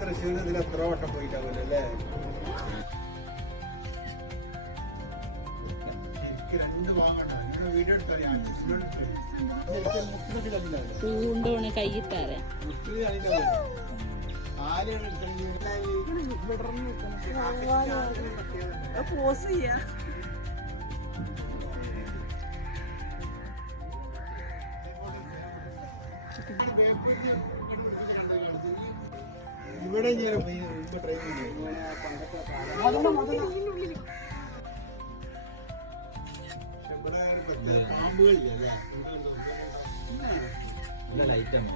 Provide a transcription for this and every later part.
തൃശ്ശൂരിൽ ഇതിൽ എത്ര വട്ടം പോയിട്ടാവില്ല അല്ലേ? എനിക്ക് രണ്ട് വാങ്ങണം. വീഡിയോ എടുത്താൽ പൂണ്ടോണ് കയ്യിത്താരെ പോസ് ചെയ്യാ. ഇവിടെ പാമ്പുകളില്ലേ ലൈറ്റാണ്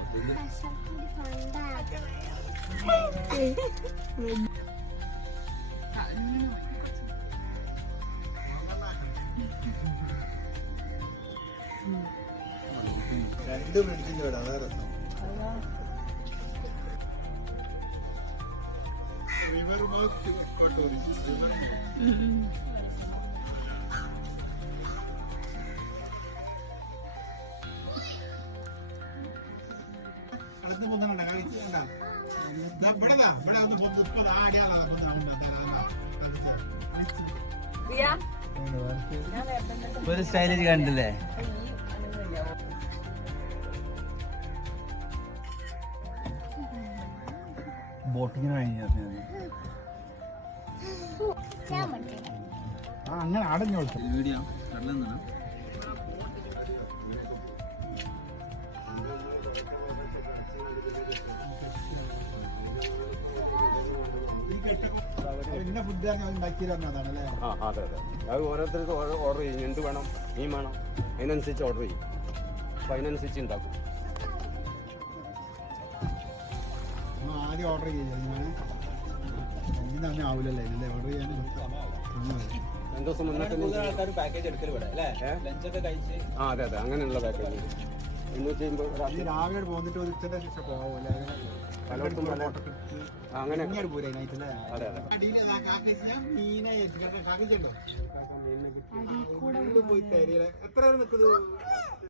രണ്ട് ഫ്രണ്ട്സിന്റെ ഇവിടെ അതാ രസം. റിവർ മൗത്ത് ഒരു സ്റ്റൈലിൽ കണ്ടില്ലേ? ബോട്ടിങ്ങിന് അങ്ങനെ അടഞ്ഞു വീഡിയോ കടലെന്നാണ്. പിന്നെ ഫുഡ് ഉണ്ടാക്കി തന്നതാണ് അല്ലേ? അതെ അതെ, അത് ഓരോരുത്തർക്ക് ഓർഡർ ചെയ്യും. എന്ത് വേണം, മീൻ വേണം, അതിനനുസരിച്ച് ഓർഡർ ചെയ്യും. അപ്പം അതിനനുസരിച്ച് ഉണ്ടാക്കും. ആദ്യം ഓർഡർ ചെയ്യുന്നത് തന്നെ ആവില്ലല്ലേ ഇല്ലേ ഓർഡർ ചെയ്യാൻ? 2 ദിവസം മുന്നേ പാക്കേജ് എടുക്കൽ ഇവിടെ അല്ലേ? ലഞ്ചൊക്കെ കഴിച്ച് അതെ അതെ, അങ്ങനെയുള്ള പാക്കേജ് 250. രാവിലെ പോന്നിട്ട് ഒരു ഉച്ചത്തെ ശേഷം പോവല്ലേ? പലയിടത്തും പല അങ്ങനെ അതെ അതെ. മീനെ പോയി തരിക എത്ര നിൽക്കുന്നത്?